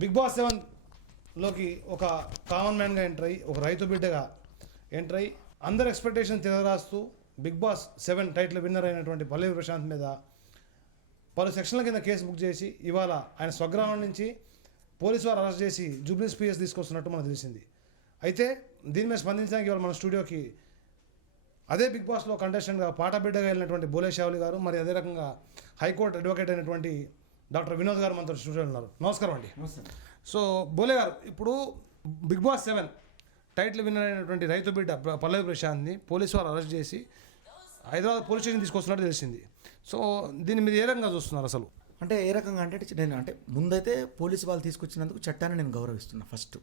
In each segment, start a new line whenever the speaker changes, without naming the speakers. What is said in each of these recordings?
Big boss సెవెన్లోకి ఒక common మ్యాన్గా enter అయ్యి ఒక రైతు బిడ్డగా ఎంటర్ అయ్యి అందరి expectation తిరగరాస్తూ Bigg Boss seven title winner అయినటువంటి పల్లవి ప్రశాంత్ మీద పలు సెక్షన్ల కింద కేసు బుక్ చేసి ఇవాళ ఆయన స్వగ్రామం నుంచి పోలీసు వారు అరెస్ట్ చేసి జూబ్లీస్ పిఎస్ తీసుకొస్తున్నట్టు మనకు తెలిసింది. అయితే దీని మీద స్పందించడానికి ఇవాళ మన స్టూడియోకి అదే బిగ్ బాస్లో కంటెస్టెంట్గా పాటబిడ్డగా వెళ్ళినటువంటి బోలే షావులి గారు మరి అదే రకంగా హైకోర్టు అడ్వకేట్ అయినటువంటి డాక్టర్ వినోద్ గారు మనతో స్టూడియోలో ఉన్నారు. నమస్కారం అండి. సో బోలే గారు ఇప్పుడు Bigg Boss seven title winner అయినటువంటి రైతు బిడ్డ పల్లవి ప్రశాంత్ని పోలీసు వారు అరెస్ట్ చేసి హైదరాబాద్ పోలీస్ స్టేషన్ తీసుకొస్తున్నట్టు తెలిసింది. సో దీన్ని మీరు ఏ రకంగా చూస్తున్నారు అసలు?
అంటే ఏ రకంగా అంటే నేను అంటే ముందైతే పోలీసు వాళ్ళు తీసుకొచ్చినందుకు చట్టాన్ని నేను గౌరవిస్తున్నా ఫస్ట్.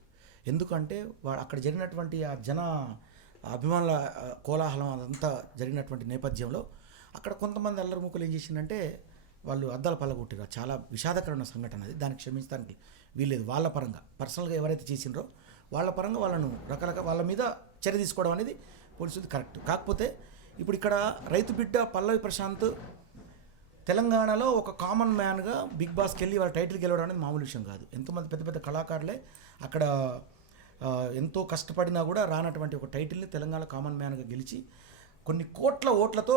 ఎందుకంటే వాడు అక్కడ జరిగినటువంటి ఆ జన అభిమానుల కోలాహలం అదంతా జరిగినటువంటి నేపథ్యంలో అక్కడ కొంతమంది అల్లరి ముక్కలు ఏం చేసిందంటే వాళ్ళు అద్దాలు పల్లగొట్టిరు చాలా విషాదకరమైన సంఘటన అది. దానికి క్షమించడానికి వీల్లేదు. వాళ్ళ పరంగా పర్సనల్గా ఎవరైతే చేసిండ్రో వాళ్ళ పరంగా వాళ్ళను రకరకాల వాళ్ళ మీద చర్య తీసుకోవడం అనేది పోలీసులు కరెక్ట్. కాకపోతే ఇప్పుడు ఇక్కడ రైతు బిడ్డ పల్లవి ప్రశాంత్ తెలంగాణలో ఒక కామన్ మ్యాన్గా బిగ్ బాస్కి వెళ్ళి వాళ్ళ టైటిల్ గెలవడం అనేది మామూలు విషయం కాదు. ఎంతోమంది పెద్ద పెద్ద కళాకారులే అక్కడ ఎంతో కష్టపడినా కూడా రానటువంటి ఒక టైటిల్ని తెలంగాణ కామన్ మ్యాన్గా గెలిచి కొన్ని కోట్ల ఓట్లతో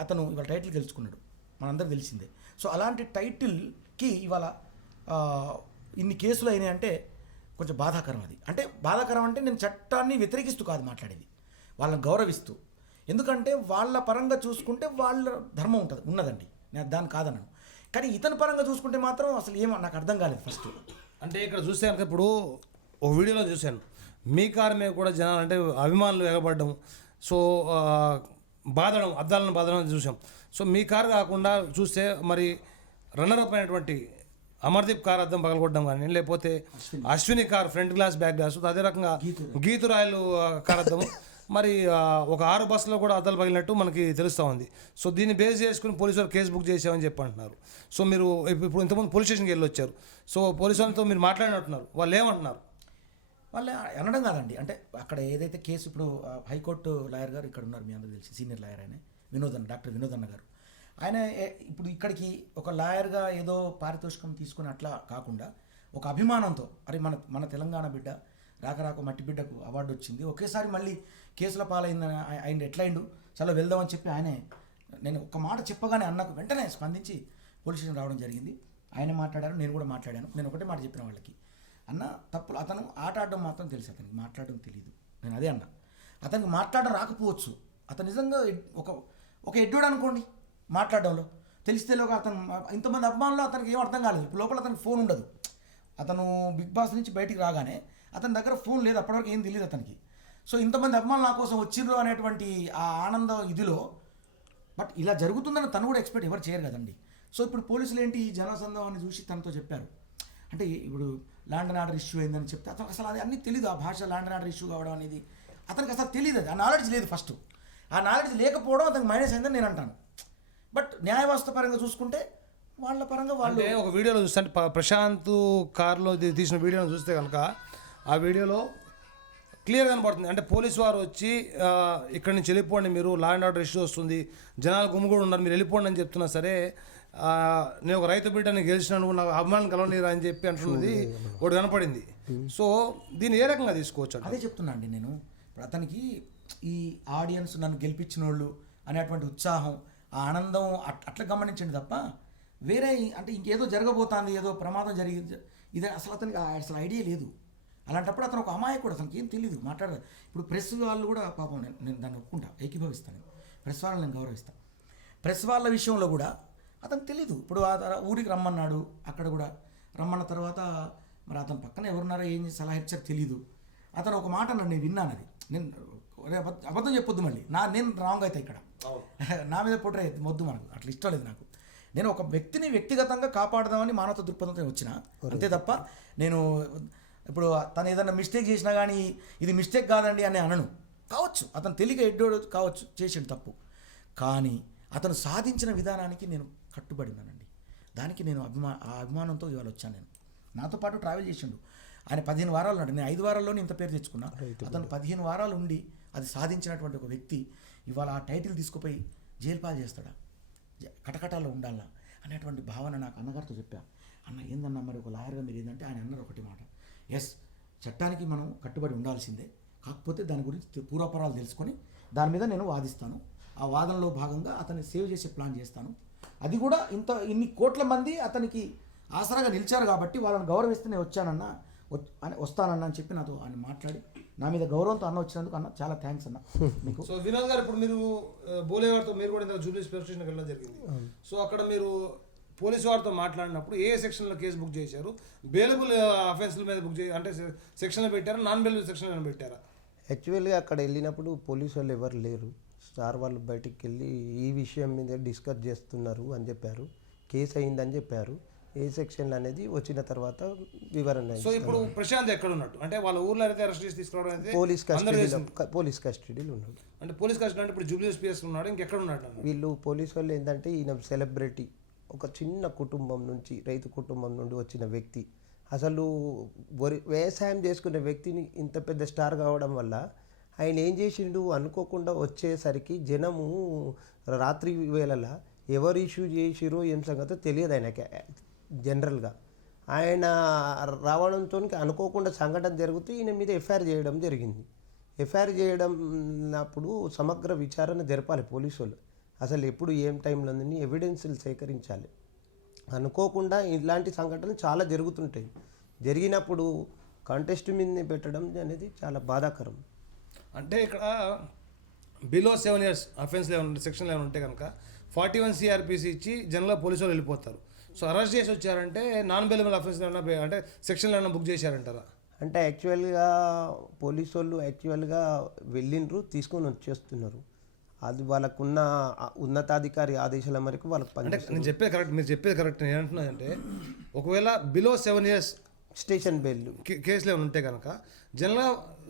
అతను ఇవాళ టైటిల్ గెలుచుకున్నాడు. మనందరికి తెలిసిందే. సో అలాంటి టైటిల్కి ఇవాళ ఇన్ని కేసులు అయినాయి అంటే కొంచెం బాధాకరం అది. అంటే బాధాకరం అంటే నేను చట్టాన్ని వ్యతిరేకిస్తూ కాదు మాట్లాడేది. వాళ్ళని గౌరవిస్తూ. ఎందుకంటే వాళ్ళ పరంగా చూసుకుంటే వాళ్ళ ధర్మం ఉంటుంది ఉన్నదండి. నేను దాన్ని కాదన్నాను కానీ ఇతని పరంగా చూసుకుంటే మాత్రం అసలు ఏమో నాకు అర్థం కాలేదు ఫస్ట్.
అంటే ఇక్కడ చూస్తే కనుక ఇప్పుడు ఒక వీడియోలో చూశాను. మీ కారు మీద కూడా జనాలు అంటే అభిమానులు ఎగబడడం సో బాధడం అద్దాలను బాధడం చూసాం సో మీ కారు కాకుండా చూస్తే మరి రన్నర్ అప్ అయినటువంటి అమర్దీప్ కార్ అద్దం పగలగొట్టడం కానీ లేకపోతే Ashwini. Car front glass back glass అదే రకంగా గీతు రాయలు కార్ అద్దం మరి ఒక ఆరు బస్సులో కూడా అద్దాలు పగిలినట్టు మనకి తెలుస్తూ ఉంది. సో దీన్ని బేస్ చేసుకుని పోలీసు వారు కేసు బుక్ చేసామని చెప్పి అంటున్నారు సో మీరు ఇప్పుడు ఇంతకుముందు పోలీస్ స్టేషన్కి వెళ్ళి వచ్చారు సో పోలీసు వాళ్ళతో మీరు మాట్లాడినట్టున్నారు. వాళ్ళు ఏమంటున్నారు?
వాళ్ళు అనడం కాదండి. అంటే అక్కడ ఏదైతే కేసు ఇప్పుడు హైకోర్టు లాయర్ గారు ఇక్కడ ఉన్నారు మీ అందరూ తెలిసి సీనియర్ లాయర్ ఆయన. వినోదన్ డాక్టర్ వినోదన్న గారు. ఆయన ఇప్పుడు ఇక్కడికి ఒక లాయర్గా ఏదో పారితోషికం తీసుకుని అట్లా కాకుండా ఒక అభిమానంతో అరే మన మన తెలంగాణ బిడ్డ రాక రాక మట్టి బిడ్డకు అవార్డు వచ్చింది ఒకేసారి మళ్ళీ కేసుల పాలైందని ఆయన ఎట్లయిండు చాలా వెళ్దామని చెప్పి ఆయనే నేను ఒక మాట చెప్పగానే అన్నకు వెంటనే స్పందించి పోలీస్ స్టేషన్ రావడం జరిగింది. ఆయన మాట్లాడారు నేను కూడా మాట్లాడాను నేను ఒకటే మాట చెప్పిన వాళ్ళకి. అన్న తప్పులు అతను ఆట ఆడడం మాత్రం తెలుసు అతనికి మాట్లాడడం తెలియదు నేను అదే అన్న. అతనికి మాట్లాడడం రాకపోవచ్చు. అతను నిజంగా ఒక ఒక ఎడ్డుడు అనుకోండి మాట్లాడడంలో. తెలిస్తేలోగా అతను ఇంతమంది అభిమానులు అతనికి ఏం అర్థం కాలేదు. ఇప్పుడు లోపల అతనికి ఫోన్ ఉండదు. అతను బిగ్ బాస్ నుంచి బయటికి రాగానే అతని దగ్గర ఫోన్ లేదు. అప్పటివరకు ఏం తెలియదు అతనికి. సో ఇంతమంది అభిమానులు నా కోసం వచ్చిర్రు అనేటువంటి ఆ ఆనందం ఇదిలో బట్ ఇలా జరుగుతుందని తను కూడా ఎక్స్పెక్ట్ ఎవరు చేయరు కదండి. సో ఇప్పుడు పోలీసులు ఏంటి ఈ అని చూసి తనతో చెప్పారు. అంటే ఇప్పుడు ల్యాండ్ అండ్ ఆర్డర్ ఇష్యూ అయిందని చెప్తే అతను అసలు అది అన్నీ తెలియదు ఆ భాష ల్యాండ్ అండ్ ఆర్డర్ ఇష్యూ కావడం అనేది అతనికి అసలు తెలియదు అది. ఆ నాలెడ్జ్ లేదు ఫస్ట్. ఆ నాలెడ్జ్ లేకపోవడం అతనికి మైనస్ అయిందని నేను అంటాను. బట్ న్యాయ వ్యవస్థ పరంగా చూసుకుంటే వాళ్ళ పరంగా వాళ్ళు
ఒక వీడియోలో చూస్తే అంటే ప్రశాంత్ కార్లో తీసిన వీడియోను చూస్తే కనుక ఆ వీడియోలో క్లియర్ కనపడుతుంది అంటే పోలీసు వారు వచ్చి ఇక్కడి నుంచి వెళ్ళిపోండి మీరు లా అండ్ ఆర్డర్ ఇష్యూ వస్తుంది. జనాలు గుమ్ముగూడు ఉన్నారు మీరు వెళ్ళిపోండి అని చెప్తున్నా సరే నేను ఒక రైతు బిడ్డని గెలిచినాను నాకు అభిమానం కలవనీరా అని చెప్పి అంటున్నది ఒకటి కనపడింది. సో దీన్ని ఏ రకంగా తీసుకోవచ్చు
అదే చెప్తున్నా అండి నేను. ఇప్పుడు అతనికి ఈ ఆడియన్స్ నన్ను గెలిపించిన వాళ్ళు అనేటువంటి ఉత్సాహం ఆ ఆనందం అట్- అట్లా గమనించండి తప్ప వేరే అంటే ఇంకేదో జరగబోతోంది ఏదో ప్రమాదం జరిగి ఇది అసలు అతనికి అసలు ఐడియా లేదు. అలాంటప్పుడు అతను ఒక అమాయకుడు అతనికి ఏం తెలియదు మాట్లాడదు ఇప్పుడు ప్రెస్ వాళ్ళు కూడా పాపం నేను నేను దాన్ని ఒప్పుకుంటా ఏకీభవిస్తాను ప్రెస్ వాళ్ళని నేను గౌరవిస్తాను ప్రెస్ వాళ్ళ విషయంలో కూడా అతను తెలీదు. ఇప్పుడు ఆ ఊరికి రమ్మన్నాడు అక్కడ కూడా రమ్మన్న తర్వాత మరి అతని పక్కన ఎవరున్నారో ఏం చేసి సలహా ఇచ్చారో తెలీదు. అతను ఒక మాట నన్ను నేను విన్నాను అది నేను అబద్ధ- చెప్పొద్దు మళ్ళీ. నా నేను రాంగ్ అయితే ఇక్కడ. నా మీద పొట్రే మొద్దు మనకు. అట్లా ఇష్టం లేదు నాకు. నేను ఒక వ్యక్తిని వ్యక్తిగతంగా కాపాడదామని మానవత దృక్పథంతో వచ్చిన. అంతే తప్ప నేను ఇప్పుడు తను ఏదైనా మిస్టేక్ చేసినా కానీ ఇది మిస్టేక్ కాదండి అని అనను. కావచ్చు. అతను తెలియక ఎడ్డోడు కావచ్చు. చేసాడు తప్పు. కానీ అతను సాధించిన విధానానికి నేను కట్టుబడి ఉన్నానండి దానికి నేను అభిమా ఆ అభిమానంతో ఇవాళ వచ్చాను నేను. నాతో పాటు ట్రావెల్ చేసిండు. ఆయన పదిహేను వారాలు ఉన్నాడు. నేను ఐదు వారాల్లోనే ఇంత పేరు తెచ్చుకున్నా. అతను పదిహేను వారాలు ఉండి అది సాధించినటువంటి ఒక వ్యక్తి ఇవాళ ఆ టైటిల్ తీసుకుపోయి జైలు పాలు చేస్తాడా? జ- కటకటాల్లో ఉండాలా? అనేటువంటి భావన నాకు అన్నగారితో చెప్పా. అన్న ఏందన్నా మరి ఒక లాయర్గా మీరు ఏంటంటే ఆయన అన్నారు ఒకటి మాట. ఎస్ చట్టానికి మనం కట్టుబడి ఉండాల్సిందే. కాకపోతే దాని గురించి పూర్వపరాలు తెలుసుకొని దాని మీద నేను వాదిస్తాను. ఆ వాదనలో భాగంగా అతన్ని సేవ్ చేసే ప్లాన్ చేస్తాను. అది కూడా ఇంత ఇన్ని కోట్ల మంది అతనికి ఆసరాగా నిలిచారు కాబట్టి వాళ్ళని గౌరవిస్తే నేను వచ్చానన్న వచ్- అని వస్తానన్న అని చెప్పి నాతో ఆయన మాట్లాడి నా మీద గౌరవంతో అన్న వచ్చినందుకు అన్న చాలా థ్యాంక్స్ అన్న మీకు.
సో వినోద్ గారు ఇప్పుడు మీరు ఆ, బోలే గారితో మీరు కూడా ఇంత జూబ్లీ స్పోర్ట్స్ స్టేషన్కి వెళ్ళడం జరిగింది. సో అక్కడ మీరు పోలీసు వారితో మాట్లాడినప్పుడు ఏ సెక్షన్లో కేసు బుక్ చేశారు? బెయిలబుల్ అఫెన్స్ల మీద బుక్ చేసి అంటే సెక్షన్లో పెట్టారా? నాన్ బెయిలబుల్ సెక్షన్ పెట్టారా?
యాక్చువల్గా అక్కడ వెళ్ళినప్పుడు పోలీసు వాళ్ళు ఎవరు లేరు. సార్ వాళ్ళు బయటికి వెళ్ళి ఈ విషయం మీద డిస్కస్ చేస్తున్నారు అని చెప్పారు. కేసు అయిందని చెప్పారు. ఏ సెక్షన్ అనేది వచ్చిన తర్వాత వివరణ
సో ఇప్పుడు ప్రశాంత్ ఎక్కడ ఉన్నట్టు అంటే వాళ్ళ ఊర్లో అయితే అరెస్ట్ చేసి తీసుకురావడం అయితే
పోలీస్ కస్టడీలో. పోలీస్ కస్టడీలో ఉన్నాడు.
అంటే పోలీస్ కస్టడీ అంటే ఇప్పుడు జూబ్లీ పిఎస్ ఉన్నాడు ఇంకెక్కడ ఉన్నాడు?
వీళ్ళు పోలీసు వాళ్ళు ఏంటంటే ఈయన సెలబ్రిటీ. ఒక చిన్న కుటుంబం నుంచి రైతు కుటుంబం నుండి వచ్చిన వ్యక్తి. అసలు వరి వ్యవసాయం చేసుకునే వ్యక్తిని ఇంత పెద్ద స్టార్ కావడం వల్ల ఆయన ఏం చేసిండు అనుకోకుండా వచ్చేసరికి జనము రాత్రి వేళలా ఎవరు ఇష్యూ చేసిరో ఏం సంగతో తెలియదు ఆయనకి. జనరల్గా. ఆయన రావడంతో అనుకోకుండా సంఘటన జరుగుతూ ఈయన మీద ఎఫ్ఐఆర్ చేయడం జరిగింది. ఎఫ్ఐఆర్ చేయడం అప్పుడు సమగ్ర విచారణ జరపాలి పోలీసు వాళ్ళు అసలు ఎప్పుడు ఏం టైంలో ఉందని ఎవిడెన్స్లు సేకరించాలి. అనుకోకుండా ఇలాంటి సంఘటనలు చాలా జరుగుతుంటాయి. జరిగినప్పుడు కంటెస్ట్ మీద పెట్టడం అనేది చాలా బాధాకరం.
అంటే ఇక్కడ బిలో సెవెన్ ఇయర్స్ అఫెన్స్ ఏమైనా సెక్షన్ ఏమైనా ఉంటే కనుక ఫార్టీ వన్ సిఆర్పిసి ఇచ్చి జనరల్ పోలీసు వాళ్ళు వెళ్ళిపోతారు. సో అరెస్ట్ చేసి వచ్చారంటే నాన్ బెయిలబుల్ అఫెన్స్ ఏమైనా అంటే సెక్షన్లు ఏమైనా బుక్ చేశారంటారా?
అంటే యాక్చువల్గా పోలీసు వాళ్ళు యాక్చువల్గా వెళ్ళిండ్రు తీసుకొని వచ్చేస్తున్నారు. అది వాళ్ళకున్న ఉన్నతాధికారి ఆదేశాల మేరకు వాళ్ళకి
అంటే
పని
నేను చెప్పేది కరెక్ట్ మీరు చెప్పేది కరెక్ట్ నేను ఏమంటున్నానంటే ఒకవేళ below seven years
station bail
కేసులు ఏమైనా ఉంటే కనుక జనరల్గా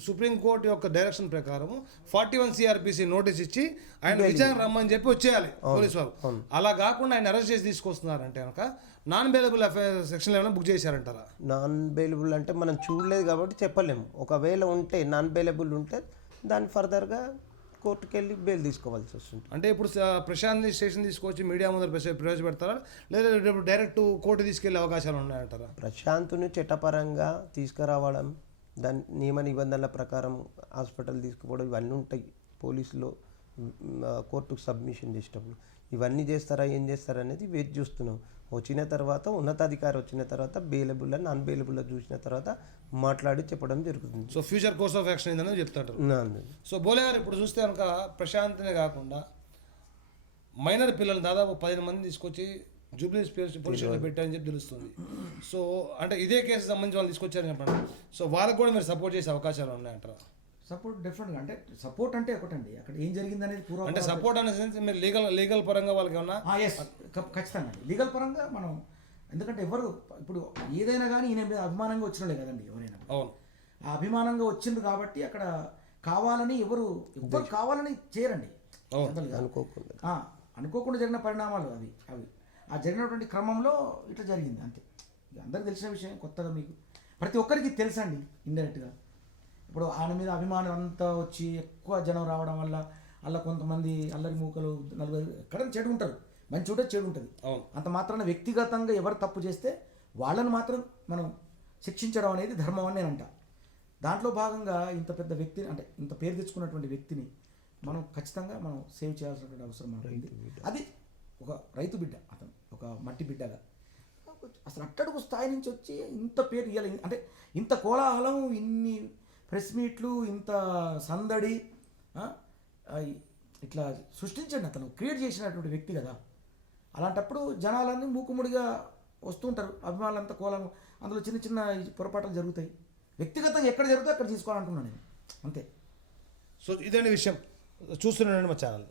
సుప్రీంకోర్టు యొక్క డైరెక్షన్ ప్రకారం ఫార్టీ వన్ సిఆర్పిసి నోటీస్ ఇచ్చి ఆయన విచారణ రమ్మని చెప్పి వచ్చేయాలి పోలీసు వారు. అలా కాకుండా ఆయన అరెస్ట్ చేసి తీసుకొస్తున్నారంటే కనుక నాన్ బెయిలబుల్ సెక్షన్లు ఏమైనా బుక్ చేశారంటారా?
నాన్ బెయిలబుల్ అంటే మనం చూడలేదు కాబట్టి చెప్పలేము. ఒకవేళ ఉంటే నాన్ బెయిలబుల్ ఉంటే దాన్ని ఫర్దర్గా కోర్టుకు వెళ్ళి బెయిల్ తీసుకోవాల్సి వస్తుంది.
అంటే ఇప్పుడు ప్రశాంత్ స్టేషన్ తీసుకొచ్చి మీడియా ముందర ప్రవేశ- ప్రవేశపెడతారా? లేదా డైరెక్ట్ కోర్టు తీసుకెళ్ళే అవకాశాలు ఉన్నాయంటారా?
ప్రశాంత్ని చట్టపరంగా తీసుకురావడం దాని నియమ నిబంధనల ప్రకారం హాస్పిటల్ తీసుకుపోవడం ఇవన్నీ ఉంటాయి పోలీసులో. కోర్టుకు సబ్మిషన్ చేసేటప్పుడు. ఇవన్నీ చేస్తారా ఏం చేస్తారా అనేది వేచి చూస్తున్నాం. వచ్చిన తర్వాత ఉన్నతాధికారి వచ్చిన తర్వాత బెయిలబుల్ నాన్ బెయిలబుల్ చూసిన తర్వాత మాట్లాడి చెప్పడం జరుగుతుంది.
So future course of action ఏందని చెప్తారు
నా-
సో బోలే గారు ఇప్పుడు చూస్తే కనుక ప్రశాంత్నే కాకుండా మైనర్ పిల్లలు దాదాపు పదిహేను మంది తీసుకొచ్చి జూబ్లీ పోలీస్ స్టేషన్లో పెట్టారని చెప్పి తెలుస్తుంది. సో అంటే ఇదే కేసు సంబంధించి వాళ్ళు తీసుకొచ్చారని చెప్పండి. సో వాళ్ళకి కూడా మీరు సపోర్ట్ చేసే అవకాశాలు ఉన్నాయంటారా?
సపోర్ట్ డెఫినెట్గా అంటే సపోర్ట్ అంటే ఒకటండి. అక్కడ ఏం జరిగింది అనేది పూర్వ
అంటే సపోర్ట్ అనే సెన్స్ మీరు లీగల్ లీగల్ పరంగా వాళ్ళకి ఏమన్నా
ఎస్ ఖచ్చితంగా అండి. లీగల్ పరంగా మనం ఎందుకంటే ఎవరు ఇప్పుడు ఏదైనా కానీ ఈయన మీద అభిమానంగా వచ్చినలే కదండి ఎవరైనా
అవును.
ఆ అభిమానంగా వచ్చింది కాబట్టి అక్కడ కావాలని ఎవరు ఎవరు కావాలని చేయరండి.
అనుకోకుండా.
ఆ, అనుకోకుండా జరిగిన పరిణామాలు అవి అవి. ఆ జరిగినటువంటి క్రమంలో ఇట్లా జరిగింది అంతే. ఇక అందరికి తెలిసిన విషయం కొత్తగా మీకు ప్రతి ఒక్కరికి తెలుసండి ఇండైరెక్ట్గా ఇప్పుడు ఆయన మీద అభిమానం అంతా వచ్చి ఎక్కువ జనం రావడం వల్ల అలా కొంతమంది అల్లరి మూకలు నలుగురు ఎక్కడ చెడు ఉంటారు. మంచి ఉంటే చెడు ఉంటుంది. అంత మాత్రాన వ్యక్తిగతంగా ఎవరు తప్పు చేస్తే వాళ్ళని మాత్రం మనం శిక్షించడం అనేది ధర్మం అని నేను అంట దాంట్లో భాగంగా ఇంత పెద్ద వ్యక్తిని అంటే ఇంత పేరు తెచ్చుకున్నటువంటి వ్యక్తిని మనం ఖచ్చితంగా మనం సేవ్ చేయాల్సినటువంటి అవసరం మనకు ఉంది. అది ఒక రైతు బిడ్డ అతను ఒక మట్టి బిడ్డగా. అసలు అట్టడుగు స్థాయి నుంచి వచ్చి ఇంత పేరు ఇవ్వాలి అంటే ఇంత కోలాహలం ఇన్ని ప్రెస్ మీట్లు ఇంత సందడి ఇట్లా సృష్టించండి అతను క్రియేట్ చేసినటువంటి వ్యక్తి కదా. అలాంటప్పుడు జనాలన్నీ మూకుముడిగా వస్తుంటారు అభిమానులంతా కోలం అందులో చిన్న చిన్న పొరపాట్లు జరుగుతాయి. వ్యక్తిగతంగా ఎక్కడ జరుగుతుందో అక్కడ తీసుకోవాలనుకున్నాను నేను. అంతే.
సో ఇదండి విషయం. చూస్తున్నానండి మా ఛానల్.